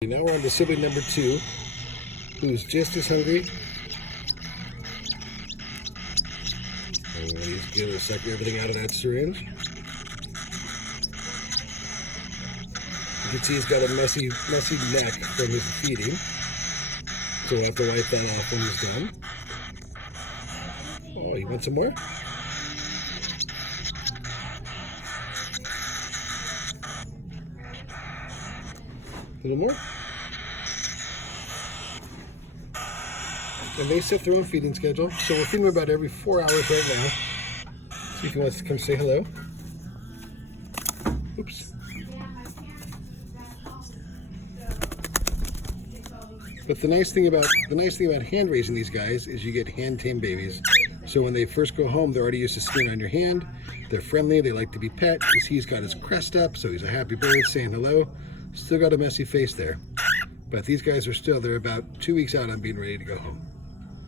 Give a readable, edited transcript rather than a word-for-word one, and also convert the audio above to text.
Now we're on to sibling number 2, who's just as hungry. And he's going to suck everything out of that syringe. You can see he's got a messy neck from his feeding. So we'll have to wipe that off when he's done. Oh, you want some more? A little more? And they set their own feeding schedule. So we're feeding them about every 4 hours right now. See if he wants to come say hello. Oops. But the nice thing about hand raising these guys is you get hand tame babies. So when they first go home, they're already used to sitting on your hand. They're friendly. They like to be pet. You see he's got his crest up, so he's a happy bird saying hello. Still got a messy face there. But these guys they're about 2 weeks out on being ready to go home.